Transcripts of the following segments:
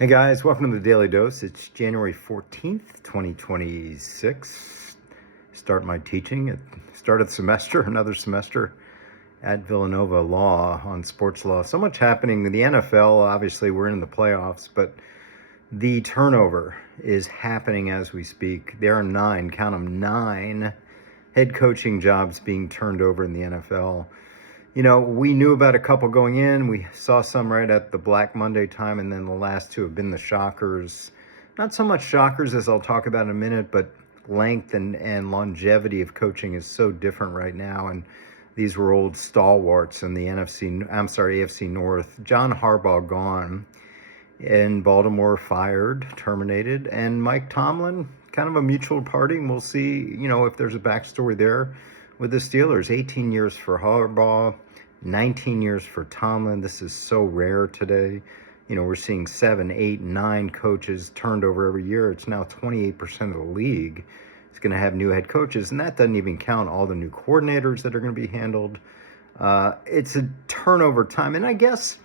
Hey guys, welcome to the Daily Dose. It's January 14th, 2026. Start my teaching at start of the semester, another semester at Villanova Law on sports law. So much happening in the NFL. Obviously, we're in the playoffs, but the turnover is happening as we speak. There are nine, count them, nine head coaching jobs being turned over in the NFL. You know, we knew about a couple going in. We saw some right at the Black Monday time, and then the last two have been the shockers. Not so much shockers as I'll talk about in a minute, but length and longevity of coaching is so different right now. And these were old stalwarts in the AFC North. John Harbaugh gone, and Baltimore fired, terminated, and Mike Tomlin, kind of a mutual parting. We'll see, if there's a backstory there with the Steelers. 18 years for Harbaugh, 19 years for Tomlin. This is so rare today. We're seeing 7, 8, 9 coaches turned over every year. It's now 28% of the league. It's going to have new head coaches, and that doesn't even count all the new coordinators that are going to be handled. It's a turnover time, and I guess,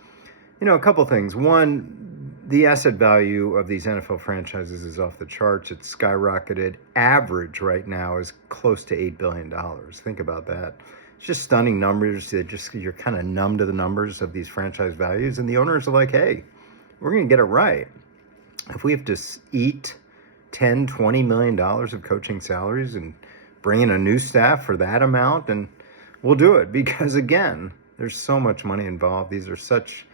a couple things. One, the asset value of these NFL franchises is off the charts. It's skyrocketed. Average right now is close to $8 billion. Think about that. It's just stunning numbers. You're kind of numb to the numbers of these franchise values. And the owners are like, hey, we're going to get it right. If we have to eat $10, $20 million of coaching salaries and bring in a new staff for that amount, and we'll do it. Because, again, there's so much money involved. These are such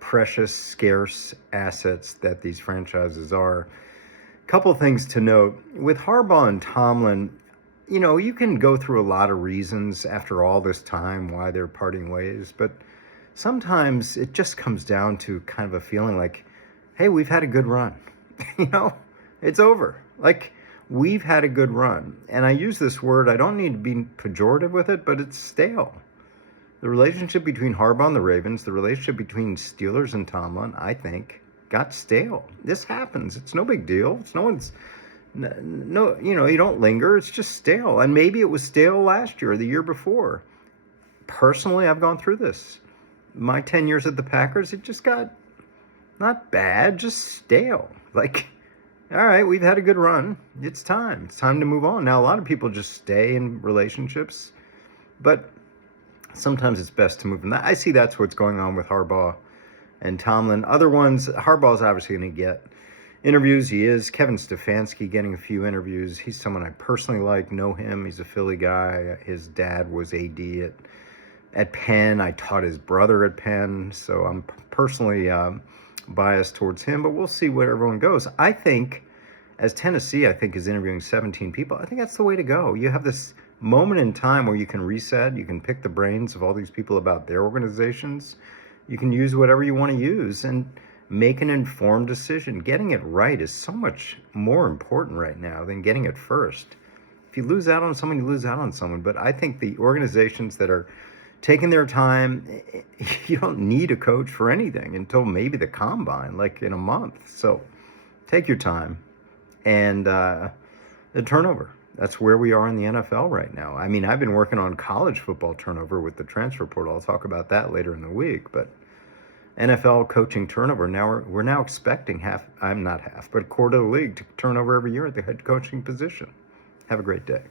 precious, scarce assets that these franchises are. Couple things to note. With Harbaugh and Tomlin, you can go through a lot of reasons after all this time why they're parting ways, but sometimes it just comes down to kind of a feeling like, hey, we've had a good run. It's over. Like, we've had a good run. And I use this word, I don't need to be pejorative with it, but it's stale. The relationship between Harbaugh and the Ravens, the relationship between Steelers and Tomlin, I think, got stale. This happens. It's no big deal. It's you don't linger. It's just stale. And maybe it was stale last year or the year before. Personally, I've gone through this. My 10 years at the Packers, it just got not bad, just stale. Like, all right, we've had a good run. It's time. It's time to move on. Now, a lot of people just stay in relationships, but sometimes it's best to move on. I see that's what's going on with Harbaugh and Tomlin. Other ones, Harbaugh's obviously going to get interviews. He is. Kevin Stefanski getting a few interviews. He's someone I personally like, know him. He's a Philly guy. His dad was AD at Penn. I taught his brother at Penn, so I'm personally biased towards him, but we'll see where everyone goes. I think, as Tennessee, is interviewing 17 people, I think that's the way to go. You have this moment in time where you can reset, you can pick the brains of all these people about their organizations, you can use whatever you want to use and make an informed decision. Getting it right is so much more important right now than getting it first. If you lose out on someone, you lose out on someone. But I think the organizations that are taking their time, you don't need a coach for anything until maybe the combine, like in a month. So take your time. And the turnover. That's where we are in the NFL right now. I mean, I've been working on college football turnover with the transfer portal. I'll talk about that later in the week. But NFL coaching turnover, now we're now expecting a quarter of the league to turn over every year at the head coaching position. Have a great day.